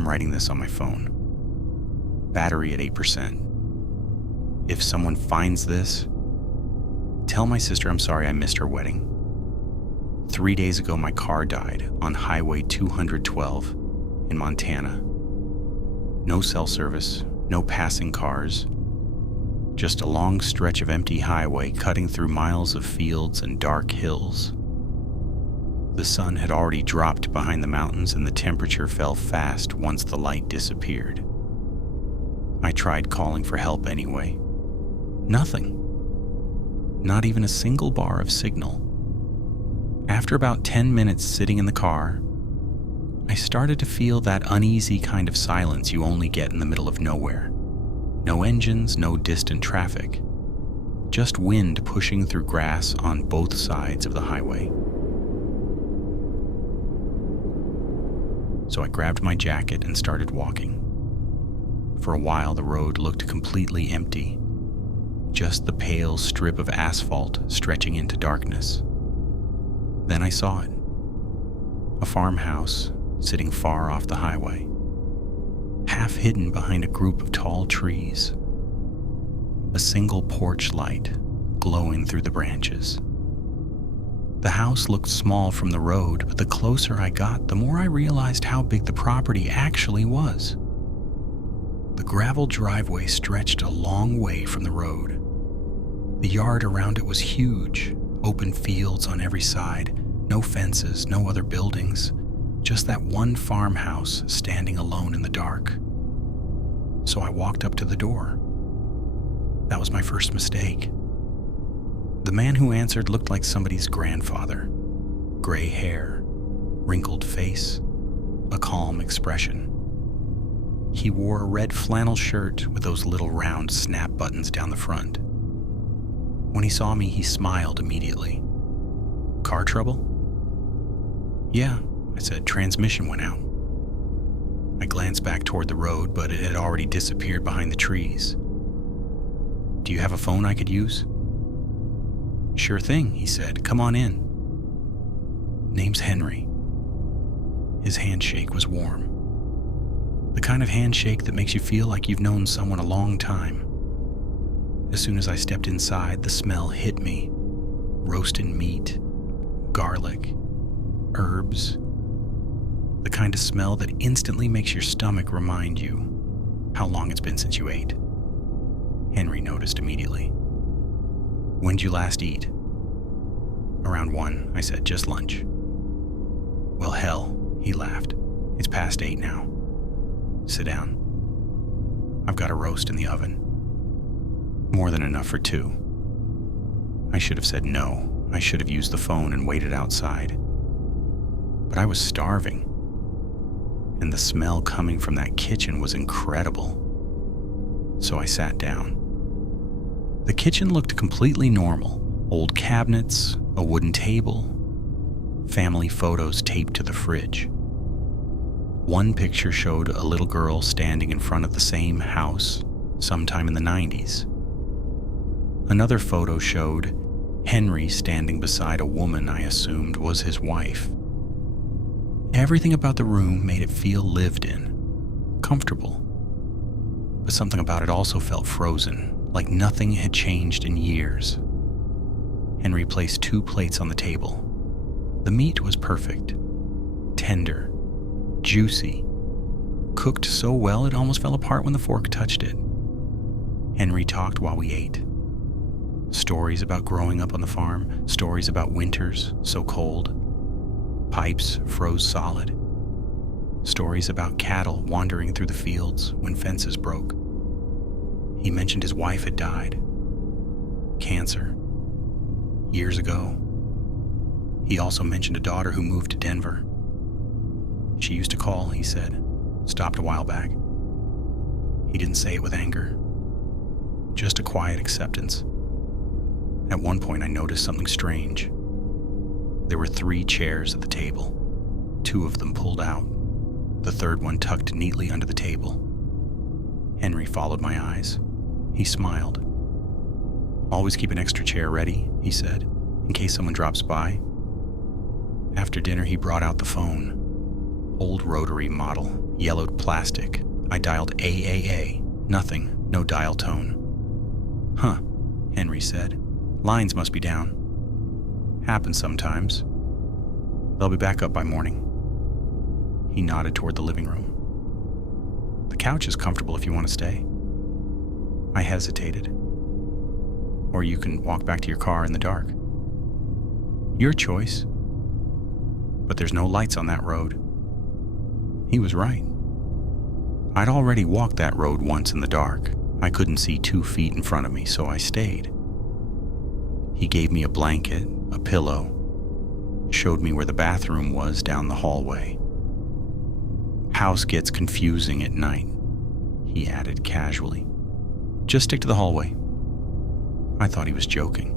I'm writing this on my phone. Battery at 8%. If someone finds this, tell my sister I'm sorry I missed her wedding. 3 days ago, my car died on Highway 212 in Montana. No cell service, no passing cars, just a long stretch of empty highway cutting through miles of fields and dark hills. The sun had already dropped behind the mountains and the temperature fell fast once the light disappeared. I tried calling for help anyway. Nothing. Not even a single bar of signal. After about 10 minutes sitting in the car, I started to feel that uneasy kind of silence you only get in the middle of nowhere. No engines, no distant traffic. Just wind pushing through grass on both sides of the highway. So I grabbed my jacket and started walking. For a while, the road looked completely empty. Just the pale strip of asphalt stretching into darkness. Then I saw it. A farmhouse sitting far off the highway, half hidden behind a group of tall trees. A single porch light glowing through the branches. The house looked small from the road, but the closer I got, the more I realized how big the property actually was. The gravel driveway stretched a long way from the road. The yard around it was huge, open fields on every side, no fences, no other buildings, just that one farmhouse standing alone in the dark. So I walked up to the door. That was my first mistake. The man who answered looked like somebody's grandfather. Gray hair, wrinkled face, a calm expression. He wore a red flannel shirt with those little round snap buttons down the front. When he saw me, he smiled immediately. Car trouble? Yeah, I said, transmission went out. I glanced back toward the road, but it had already disappeared behind the trees. Do you have a phone I could use? Sure thing, he said. Come on in. Name's Henry. His handshake was warm. The kind of handshake that makes you feel like you've known someone a long time. As soon as I stepped inside, the smell hit me. Roasted meat, garlic, herbs. The kind of smell that instantly makes your stomach remind you how long it's been since you ate. Henry noticed immediately. When'd you last eat? Around 1, I said, just lunch. Well, hell, he laughed. It's past 8 now. Sit down. I've got a roast in the oven. More than enough for 2. I should have said no. I should have used the phone and waited outside. But I was starving. And the smell coming from that kitchen was incredible. So I sat down. The kitchen looked completely normal. Old cabinets, a wooden table, family photos taped to the fridge. One picture showed a little girl standing in front of the same house sometime in the 90s. Another photo showed Henry standing beside a woman I assumed was his wife. Everything about the room made it feel lived in, comfortable. But something about it also felt frozen, like nothing had changed in years. Henry placed 2 plates on the table. The meat was perfect, tender, juicy, cooked so well it almost fell apart when the fork touched it. Henry talked while we ate. Stories about growing up on the farm, stories about winters so cold, pipes froze solid, stories about cattle wandering through the fields when fences broke. He mentioned his wife had died. Cancer. Years ago. He also mentioned a daughter who moved to Denver. She used to call, he said. Stopped a while back. He didn't say it with anger. Just a quiet acceptance. At one point I noticed something strange. There were 3 chairs at the table. 2 of them pulled out. The third one tucked neatly under the table. Henry followed my eyes. He smiled. Always keep an extra chair ready, he said, in case someone drops by. After dinner, he brought out the phone. Old rotary model, yellowed plastic. I dialed AAA. Nothing, no dial tone. Huh, Henry said. Lines must be down. Happens sometimes. They'll be back up by morning. He nodded toward the living room. The couch is comfortable if you want to stay. I hesitated. Or you can walk back to your car in the dark. Your choice. But there's no lights on that road. He was right. I'd already walked that road once in the dark. I couldn't see 2 feet in front of me, so I stayed. He gave me a blanket, a pillow, showed me where the bathroom was down the hallway. House gets confusing at night, he added casually. Just stick to the hallway. I thought he was joking.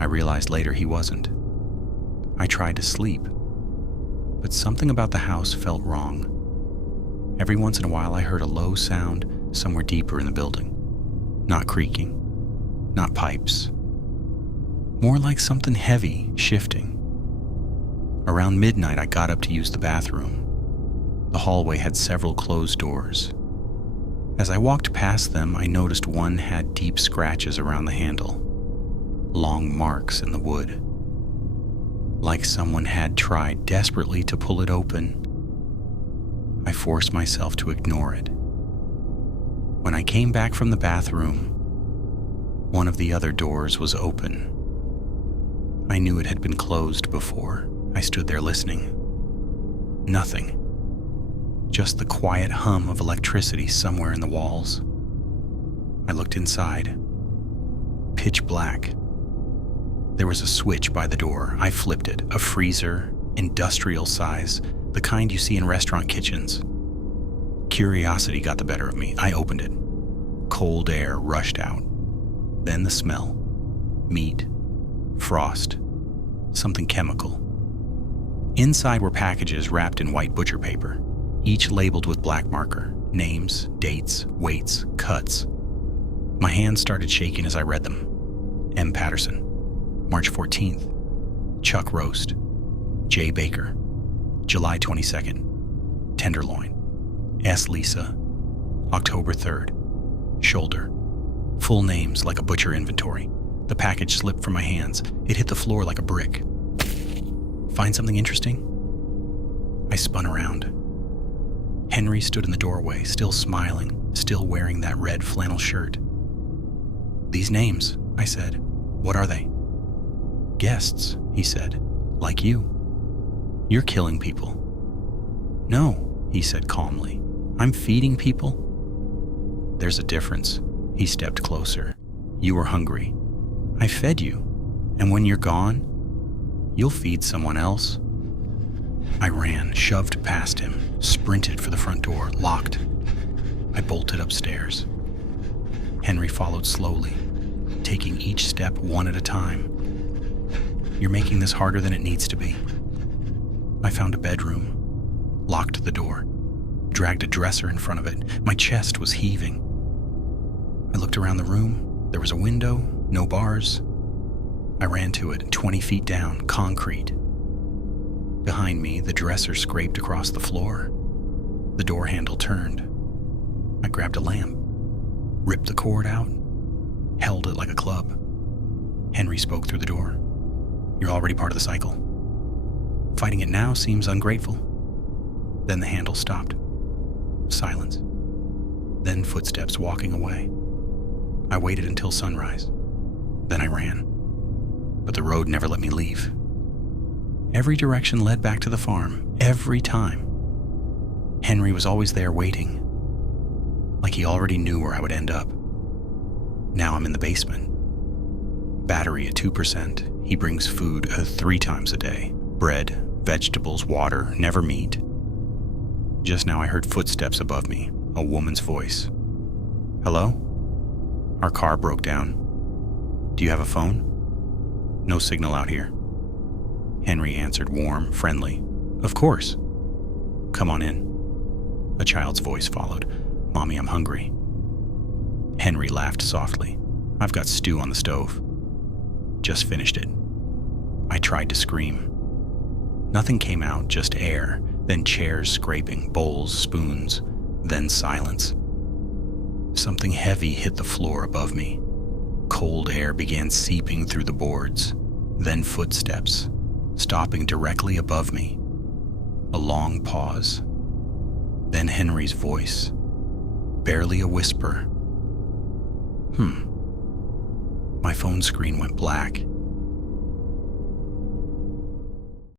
I realized later he wasn't. I tried to sleep, but something about the house felt wrong. Every once in a while I heard a low sound somewhere deeper in the building. Not creaking, not pipes. More like something heavy shifting. Around midnight I got up to use the bathroom. The hallway had several closed doors. As I walked past them, I noticed one had deep scratches around the handle, long marks in the wood. Like someone had tried desperately to pull it open. I forced myself to ignore it. When I came back from the bathroom, one of the other doors was open. I knew it had been closed before. I stood there listening. Nothing. Just the quiet hum of electricity somewhere in the walls. I looked inside. Pitch black. There was a switch by the door. I flipped it. A freezer, industrial size, the kind you see in restaurant kitchens. Curiosity got the better of me. I opened it. Cold air rushed out. Then the smell. Meat. Frost. Something chemical. Inside were packages wrapped in white butcher paper, each labeled with black marker. Names, dates, weights, cuts. My hands started shaking as I read them. M. Patterson. March 14th. Chuck roast. J. Baker. July 22nd. Tenderloin. S. Lisa. October 3rd. Shoulder. Full names like a butcher inventory. The package slipped from my hands. It hit the floor like a brick. Find something interesting? I spun around. Henry stood in the doorway, still smiling, still wearing that red flannel shirt. These names, I said. What are they? Guests, he said. Like you. You're killing people. No, he said calmly. I'm feeding people. There's a difference. He stepped closer. You were hungry. I fed you. And when you're gone, you'll feed someone else. I ran, shoved past him, sprinted for the front door, locked. I bolted upstairs. Henry followed slowly, taking each step one at a time. You're making this harder than it needs to be. I found a bedroom, locked the door, dragged a dresser in front of it. My chest was heaving. I looked around the room. There was a window, no bars. I ran to it, 20 feet down, concrete. Behind me, the dresser scraped across the floor. The door handle turned. I grabbed a lamp, ripped the cord out, held it like a club. Henry spoke through the door. You're already part of the cycle. Fighting it now seems ungrateful. Then the handle stopped. Silence. Then footsteps walking away. I waited until sunrise. Then I ran. But the road never let me leave. Every direction led back to the farm, every time. Henry was always there waiting, like he already knew where I would end up. Now I'm in the basement. Battery at 2%. He brings food 3 times a day. Bread, vegetables, water, never meat. Just now I heard footsteps above me, a woman's voice. Hello? Our car broke down. Do you have a phone? No signal out here. Henry answered, warm, friendly. Of course. Come on in. A child's voice followed. Mommy, I'm hungry. Henry laughed softly. I've got stew on the stove. Just finished it. I tried to scream. Nothing came out, just air, Then chairs scraping, bowls, spoons, then silence. Something heavy hit the floor above me. Cold air began seeping through the boards, then footsteps, stopping directly above me. A long pause. Then Henry's voice, barely a whisper. My phone screen went black,